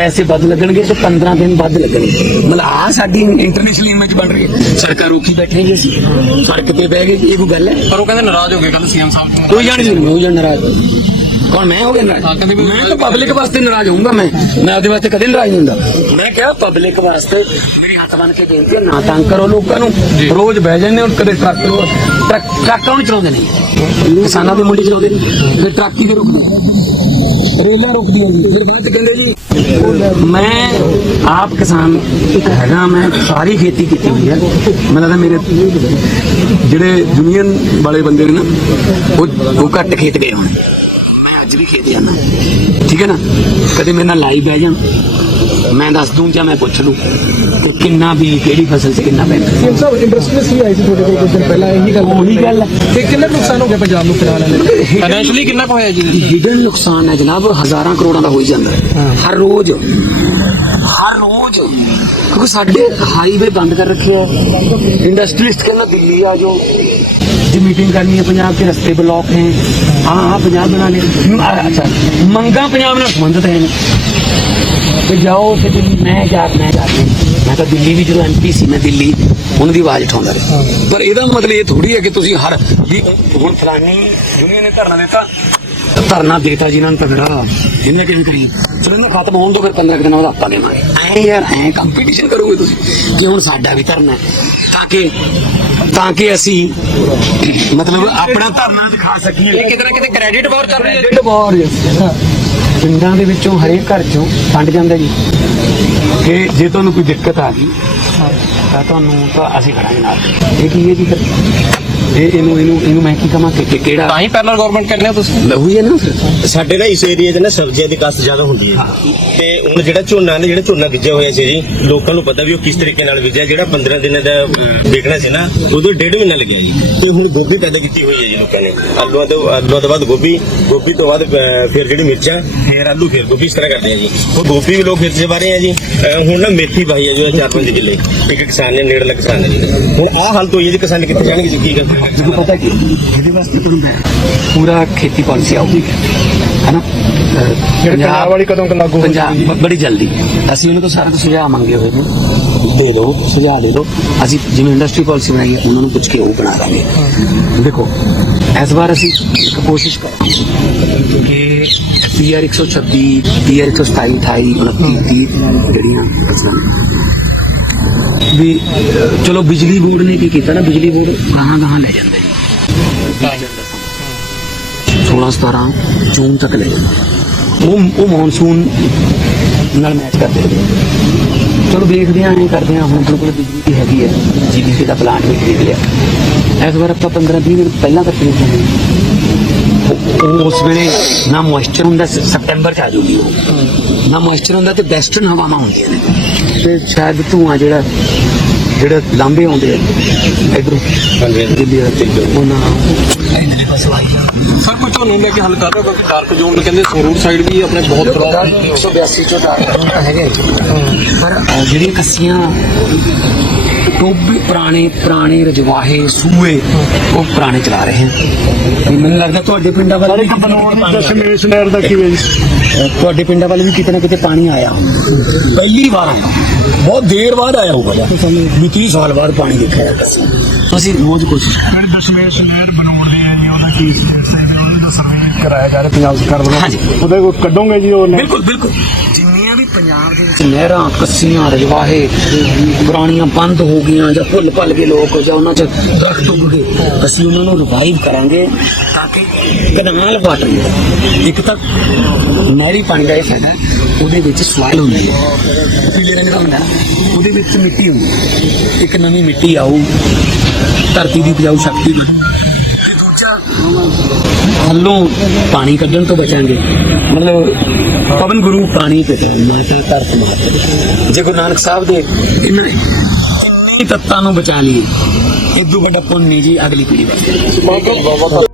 ਪੈਸੇ ਵੱਧ ਲੱਗਣਗੇ ਤੇ 15 ਦਿਨ ਵੱਧ ਲੱਗਣਗੇ। ਮਤਲਬ ਆ ਸਾਡੀ ਇੰਟਰਨੈਸ਼ਨਲ ਇਮੇਜ ਬਣ ਰਹੀ ਹੈ। ਸੜਕਾਂ ਰੋਕੀ ਬੈਠੇ ਜੀ ਅਸੀਂ। ਸੜਕ ਤੇ ਬਹਿ ਗਏ ਇਹ ਕੋਈ ਗੱਲ ਹੈ? ਪਰ ਉਹ ਕਹਿੰਦੇ ਨਾਰਾਜ਼ ਹੋ ਗਏ ਕੱਲ ਸੀਐਮ ਸਾਹਿਬ ਤੋਂ। ਕੋਈ ਜਾਣ ਨਹੀਂ ਕੋਈ ਜਾਣ ਨਾਰਾਜ਼। ਕੌਣ ਮੈਂ ਹੋ ਗਿਆ ਨਾਰਾਜ਼? ਹਾਂ, ਮੈਂ ਤਾਂ ਪਬਲਿਕ ਵਾਸਤੇ ਨਾਰਾਜ਼ ਹੋਊਂਗਾ ਮੈਂ। ਮੈਂ ਉਹਦੇ ਵਾਸਤੇ ਕਦੇ ਨਾਰਾਜ਼ ਨਹੀਂ ਹੁੰਦਾ। ਮੈਂ ਕਿਹਾ ਪਬਲਿਕ ਵਾਸਤੇ ਮੇਰੀ ਹੱਥ ਬਨ ਕੇ ਬੇਨਤੀ ਹੈ ਨਾ ਤੰਗ ਕਰੋ ਲੋਕਾਂ ਨੂੰ। ਰੋਜ਼ ਬਹਿ ਜਾਂਦੇ ਹੁਣ ਕਦੇ ਟਰੱਕ ਟਰੱਕ ਟਰੱਕਾਂ ਨੂੰ ਚਲਾਉਂਦੇ ਨਹੀਂ ਕਿਸਾਨਾਂ ਦੀ ਮੰਡੀ ਚਲਾਉਂਦੇ ਨਹੀਂ ਫਿਰ ਟਰੱਕ ਹੀ ਰੁਕਦੇ ਰੇਲਾਂ ਰੁਕਦੀਆਂ ਜੀ ਫਿਰ ਬਾਅਦ ਚ ਕਹਿੰਦੇ ਜੀ ਮੈਂ ਆਪ ਕਿਸਾਨ ਹੈਗਾ, ਮੈਂ ਸਾਰੀ ਖੇਤੀ ਕੀਤੀ ਹੋਈ ਹੈ। ਮੈਨੂੰ ਲੱਗਦਾ ਮੇਰੇ ਜਿਹੜੇ ਯੂਨੀਅਨ ਵਾਲੇ ਬੰਦੇ ਨੇ ਨਾ, ਉਹ ਉਹ ਘੱਟ ਖੇਤ ਗਏ ਹੋਣੇ। ਮੈਂ ਅੱਜ ਵੀ ਖੇਤ ਜਾਣਾ ਠੀਕ ਹੈ ਨਾ? ਕਦੇ ਮੇਰੇ ਨਾਲ ਲਾਈਵ ਬਹਿ ਜਾਣ। ਮੈਂ ਦੱਸ ਦੂੰ ਜਾਂ ਮੈਂ ਪੁੱਛ ਲੂੰ ਤੇ ਕਿੰਨਾ ਵੀ ਕਿਹੜੀ ਫਸਲ 'ਚ ਕਿੰਨਾ ਪੈਂਦਾ ਸੀਐਮ ਸਾਹਿਬ ਇੰਡਸਟਰੀਸ ਵੀ ਆਈ ਸੀ ਤੁਹਾਡੇ ਕੋਲ ਕੁਝ ਦਿਨ ਪਹਿਲਾਂ ਇਹੀ ਗੱਲ ਉਹੀ ਗੱਲ ਹੈ ਤੇ ਕਿੰਨਾ ਕੁ ਨੁਕਸਾਨ ਹੋ ਗਿਆ ਪੰਜਾਬ ਨੂੰ ਫਿਲਹਾਲ ਇਹਦੇ? ਫਾਈਨੈਂਸ਼ਲੀ ਕਿੰਨਾ ਕੁ ਹੋਇਆ ਜੀ ਹਿਡਨ ਨੁਕਸਾਨ ਹੈ ਜਨਾਬ ਹਜ਼ਾਰਾਂ ਕਰੋੜਾਂ ਦਾ ਹੋਈ ਜਾਂਦਾ ਹੈ ਹਰ ਰੋਜ਼ ਹਰ ਰੋਜ਼ ਕਿਉਂਕਿ ਸਾਡੇ ਹਾਈਵੇ ਬੰਦ ਕਰ ਰੱਖੇ ਆ ਇੰਡਸਟਰੀਸਟ ਕਹਿੰਦਾ ਦਿੱਲੀ ਆ ਜਾਓ ਜੀ ਮੀਟਿੰਗ ਕਰਨੀ ਹੈ ਪੰਜਾਬ के रस्ते ब्लॉक हैं हाँ हाँ पंजाब बना ले अच्छा मंगा पंजाब ਨਾਲ ਸੰਬੰਧਿਤ ਹੈ ਤੇ ਜਾਓ ਤੇ ਦਿੱਲੀ ਮੈਂ ਜਾ ਮੈਂ ਜਾ ਕੇ ਮੈਂ ਤਾਂ ਦਿੱਲੀ ਵੀ ਜਦੋਂ ਐਮਪੀ ਸੀ ਮੈਂ ਦਿੱਲੀ ਉਹਨਾਂ ਦੀ ਆਵਾਜ਼ ਉਠਾਉਂਦਾ ਰਿਹਾ। ਪਰ ਇਹਦਾ ਮਤਲਬ ਇਹ ਥੋੜੀ ਹੈ ਕਿ ਤੁਸੀਂ ਹਰ ਵੀ ਹੁਣ ਫਲਾਨੀ ਦੁਨੀਆ ਨੇ ਧਰਨਾ ਦਿੱਤਾ। ਧਰਨਾ ਦੇਤਾ ਜੀ ਇਹਨਾਂ ਨੂੰ ਤਗੜਾ ਇਹਨੇ ਕਿਵੇਂ ਕਰੀ ਚਲੋ ਇਹਨਾਂ ਖਤਮ ਹੋਣ ਤੋਂ ਫਿਰ 15 ਕੁ ਦਿਨਾਂ ਬਾਅਦ ਆਪਾਂ ਦੇਵਾਂਗੇ। ਐ ਯਾਰ ਐ ਕੰਪੀਟੀਸ਼ਨ ਕਰੋਗੇ ਤੁਸੀਂ ਕਿ ਹੁਣ ਸਾਡਾ ਵੀ ਧਰਨਾ ਤਾਂ ਕਿ ਤਾਂ ਕਿ ਅਸੀਂ ਮਤਲਬ ਆਪਣਾ ਧਰਨਾ ਦਿਖਾ ਸਕੀਏ। ਇਹ ਕਿਤੇ ਨਾ ਕਿਤੇ ਕ੍ਰੈਡਿਟ ਵਾਰ ਚੱਲ ਰਹੀ ਹੈ ਡੇਢ ਵਾਰ ਪਿੰਡਾਂ ਦੇ ਵਿੱਚੋਂ ਹਰੇਕ ਘਰ ਚੋਂ ਫੰਡ ਜਾਂਦਾ ਜੀ। ਕਿ ਜੇ ਤੁਹਾਨੂੰ ਕੋਈ ਦਿੱਕਤ ਆ ਗਈ ਤਾਂ ਤੁਹਾਨੂੰ ਤਾਂ ਅਸੀਂ ਖੜਾਂਗੇ ਨਾਲ। ਇਹ ਕੀ ਹੈ ਜੀ ਫਿਰ? ਇਹ ਇਹਨੂੰ ਇਹਨੂੰ ਇਹਨੂੰ ਮੈਂ ਕੀ ਕਹਾਂ ਕਿ ਕਿ ਕਿਹੜਾ ਤਾਂ ਹੀ ਪੈਨਲ ਗਵਰਨਮੈਂਟ ਕਹਿੰਦੇ ਹੋ ਤੁਸੀਂ। ਲਹੂ ਹੈ ਨਾ। ਸਾਡੇ ਨਾ ਇਸ ਏਰੀਆ 'ਚ ਨਾ ਸਬਜ਼ੀਆਂ ਦੀ ਕਾਸ਼ਤ ਜ਼ਿਆਦਾ ਹੁੰਦੀ ਹੈ। ਤੇ ਹੁਣ ਜਿਹੜਾ ਝੋਨਾ ਨੇ ਜਿਹੜਾ ਝੋਨਾ ਬੀਜਿਆ ਹੋਇਆ ਸੀ ਜੀ ਲੋਕਾਂ ਨੂੰ ਪਤਾ ਵੀ ਉਹ ਕਿਸ ਤਰੀਕੇ ਨਾਲ ਬੀਜਿਆ ਜਿਹੜਾ 15 ਦਿਨਾਂ ਦਾ ਵੇਚਣਾ ਸੀ ਨਾ ਉਦੋਂ ਡੇਢ ਮਹੀਨਾ ਲੱਗਿਆ ਜੀ। ਤੇ ਹੁਣ ਗੋਭੀ ਪੈਦਾ ਕੀਤੀ ਹੋਈ ਹੈ ਜੀ ਲੋਕਾਂ ਨੇ। ਆਲੂਆਂ ਤੋਂ ਆਲੂਆਂ ਤੋਂ ਬਾਅਦ ਗੋਭੀ ਗੋਭੀ ਤੋਂ ਬਾਅਦ ਫਿਰ ਜਿਹੜੀ ਮਿਰਚਾਂ ਫਿਰ ਆਲੂ ਫਿਰ ਗੋਭੀ ਇਸ ਤਰ੍ਹਾਂ ਕਰਦੇ ਆ ਜੀ। ਉਹ ਗੋਭੀ ਵੀ ਲੋਕ ਫਿਰ ਬਾਰੇ ਆ ਜੀ। ਹੁਣ ਨਾ ਮੇਥੀ ਪਾਈ ਹੈ ਜੋ 4-5 ਕਿੱਲੇ। ਇੱਕ ਕਿਸਾਨ ਨੇ ਨੇੜਲਾ ਕਿਸਾਨ ਹੈ ਜੀ। ਹੁਣ ਆਹ ਹਾਲਤ ਹੋਈ ਹੈ ਜੀ ਕਿਸਾਨ ਕਿੱਥੇ ਜਾਣਗੇ ਜੀ ਕੀ ਕਰਦੇ? ਦੇਖੋ ਪਤਾ ਕੀ ਇਹਦੇ ਵਾਸਤੇ ਤੁਹਾਨੂੰ ਮੈਂ ਪੂਰਾ ਖੇਤੀ ਪਾਲਿਸੀ ਆਊਗੀ। ਹੈ ਨਾ? ਜਿਹੜੀ ਪੰਜਾਬ ਵਾਲੀ ਕਦੋਂ ਕੁ ਲਾਗੂ? ਪੰਜਾਬ ਬੜੀ ਜਲਦੀ। ਅਸੀਂ ਉਹਨਾਂ ਤੋਂ ਸਾਰਾ ਕੁਝ ਸੁਝਾਅ ਮੰਗੇ ਹੋਏ ਨੇ ਦੇ ਦਿਓ ਸੁਝਾਅ ਦੇ ਦਿਓ। ਅਸੀਂ ਜਿਵੇਂ ਇੰਡਸਟਰੀ ਪਾਲਿਸੀ ਬਣਾਈ ਹੈ ਉਹਨਾਂ ਨੂੰ ਪੁੱਛ ਕੇ ਉਹ ਬਣਾ ਦਾਂਗੇ। ਦੇਖੋ ਇਸ ਵਾਰ ਅਸੀਂ ਇੱਕ ਕੋਸ਼ਿਸ਼ ਕਰਾਂਗੇ ਕਿ ਪੀਆਰ 126 ਪੀਆਰ 127 28 29 30 ਜਿਹੜੀਆਂ ਵੀ ਚਲੋ ਬਿਜਲੀ ਬੋਰਡ ਨੇ ਕੀ ਕੀਤਾ ਨਾ, ਬਿਜਲੀ ਬੋਰਡ ਗਾਹਾਂ ਗਾਹਾਂ ਲੈ ਜਾਂਦਾ ਜੀ 16 17 ਜੂਨ ਤੱਕ ਲੈ ਜਾਂਦੇ ਉਹ ਉਹ ਮੌਨਸੂਨ ਨਾਲ ਮੈਚ ਕਰਦੇ ਨੇ। ਚਲੋ ਦੇਖਦੇ ਆਂ ਇਹ ਕਰਦੇ ਆਂ, ਹੁਣ ਬਿਲਕੁਲ ਬਿਜਲੀ ਦੀ ਹੈਗੀ ਹੈ। ਜੀਬੀਪੀ ਦਾ ਪਲਾਂਟ ਵੀ ਖਰੀਦ ਲਿਆ। ਇਸ ਵਾਰ ਆਪਾਂ 15 20 ਮਿੰਟ ਪਹਿਲਾਂ ਤੱਕ ਖਰੀਦ ਲਾਂਗੇ ਉਹ- ਉਸ ਵੇਲੇ ਨਾ ਮੋਇਸਚਰ ਹੁੰਦਾ ਸਪਟੈਂਬਰ ਚ ਆ ਜੂਗੀ ਉਹ। ਨਾ ਮੋਇਸਚਰ ਹੁੰਦਾ ਤੇ ਵੈਸਟਰਨ ਹਵਾਵਾਂ ਹੁੰਦੀਆਂ ਨੇ। ਤੇ ਸ਼ਾਇਦ ਧੂਆਂ ਜਿਹੜਾ ਜਿਹੜਾ ਲਾਂਬੇ ਆਉਂਦੇ ਆ ਇਧਰੋਂ ਦਿੱਲੀ ਦਾ ਉਹਨਾਂ ਇਧਰਲੇ ਪਾਸੋਂ ਆਈ ਸਰ ਕੋਈ ਤੁਹਾਨੂੰ ਲੈ ਕੇ ਹੱਲ ਕਰ ਰਹੇ ਕਿਉਂਕਿ ਡਾਰਕ ਜ਼ੋਨ ਕਹਿੰਦੇ ਸੰਗਰੂਰ ਸਾਈਡ ਵੀ ਆਪਣੇ ਬਹੁਤ ਖਰਾਬ 182 ਚੋਂ ਤਾਂ ਹੈਗਾ। ਪਰ ਜਿਹੜੀਆਂ ਕੱਸੀਆਂ ਟੋਬੇ ਪੁਰਾਣੇ ਪੁਰਾਣੇ ਰਜਵਾਹੇ ਸੂਏ ਉਹ ਪੁਰਾਣੇ ਚਲਾ ਰਹੇ ਹਨ। ਮੈਨੂੰ ਲੱਗਦਾ ਤੁਹਾਡੇ ਪਿੰਡਾਂ ਵੱਲ ਦਸ਼ਮੇਸ਼ ਨਹਿਰ ਦਾ ਕੀ ਅਹ, ਤੁਹਾਡੇ ਪਿੰਡਾਂ ਵੱਲ ਵੀ ਕਿਤੇ ਨਾ ਕਿਤੇ ਪਾਣੀ ਆਇਆ ਪਹਿਲੀ ਵਾਰ ਬਹੁਤ ਦੇਰ ਬਾਅਦ ਆਇਆ ਹੋਊਗਾ। ਵੀ 30 ਸਾਲ ਬਾਅਦ ਪਾਣੀ ਦੇਖਿਆ ਜਾਂਦਾ ਸੀ। ਅਸੀਂ ਰੋਜ਼ ਕੋਸ਼ਿਸ਼ ਜਿਹੜੀ ਦਸ਼ਮੇਸ਼ ਨਹਿਰ ਬਣਾਉਣ ਲਈ ਜੀ ਉਹਦਾ ਕੀ ਉਹਦਾ ਸਰਵੇ ਕਰਾਇਆ ਜਾ ਰਿਹਾ ਪੰਜਾਬ ਸਰਕਾਰ ਵੱਲੋਂ। ਉਹਦੇ ਕੋਲ ਕੱਢੋਗੇ ਜੀ ਉਹ? ਬਿਲਕੁਲ ਬਿਲਕੁਲ। ਪੰਜਾਬ ਦੇ ਵਿੱਚ ਨਹਿਰਾਂ, ਕੱਸੀਆਂ, ਰਜਵਾਹੇ, ਪੁਰਾਣੀਆਂ ਬੰਦ ਹੋ ਗਈਆਂ ਜਾਂ ਭੁੱਲ ਭੱਲ ਗਏ ਲੋਕ ਜਾਂ ਉਹਨਾਂ 'ਚ ਦਰਖਤ ਉੱਗ ਗਏ, ਅਸੀਂ ਉਹਨਾਂ ਨੂੰ ਰਿਵਾਈਵ ਕਰਾਂਗੇ ਤਾਂ ਕਿ ਕਨਾਲ ਵਾਟਰ ਇੱਕ ਤਾਂ ਨਹਿਰੀ ਪਾਣੀ ਦਾ ਇਹ ਫਾਇਦਾ ਉਹਦੇ ਵਿੱਚ ਸਵਾਇਲ ਹੁੰਦੀ ਹੈ। ਪੀਲੇ ਰੰਗ ਹੁੰਦਾ, ਉਹਦੇ ਵਿੱਚ ਮਿੱਟੀ ਹੁੰਦੀ ਇੱਕ ਨਵੀਂ ਮਿੱਟੀ ਆਊ, ਧਰਤੀ ਦੀ ਉਪਜਾਊ ਸ਼ਕਤੀ ਵਧੂ ਤੇ ਪਾਣੀ ਕੱਢਣ ਤੋਂ ਬਚਾਂਗੇ। ਮਤਲਬ ਪਵਨ ਗੁਰੂ ਪਾਣੀ ਤੇ ਮਾਤਾ ਧਰਤ ਮਾਤਾ ਜੇ ਗੁਰੂ ਨਾਨਕ ਸਾਹਿਬ ਦੇ ਇਹਨਾਂ ਨੇ ਕਿੰਨੇ ਤੱਤਾਂ ਨੂੰ ਬਚਾ ਲਈ ਇਦੋਂ ਵੱਡਾ ਪੁੰਨ ਨਹੀਂ ਜੀ ਅਗਲੀ ਪੀੜ੍ਹੀ ਵਾਸਤੇ।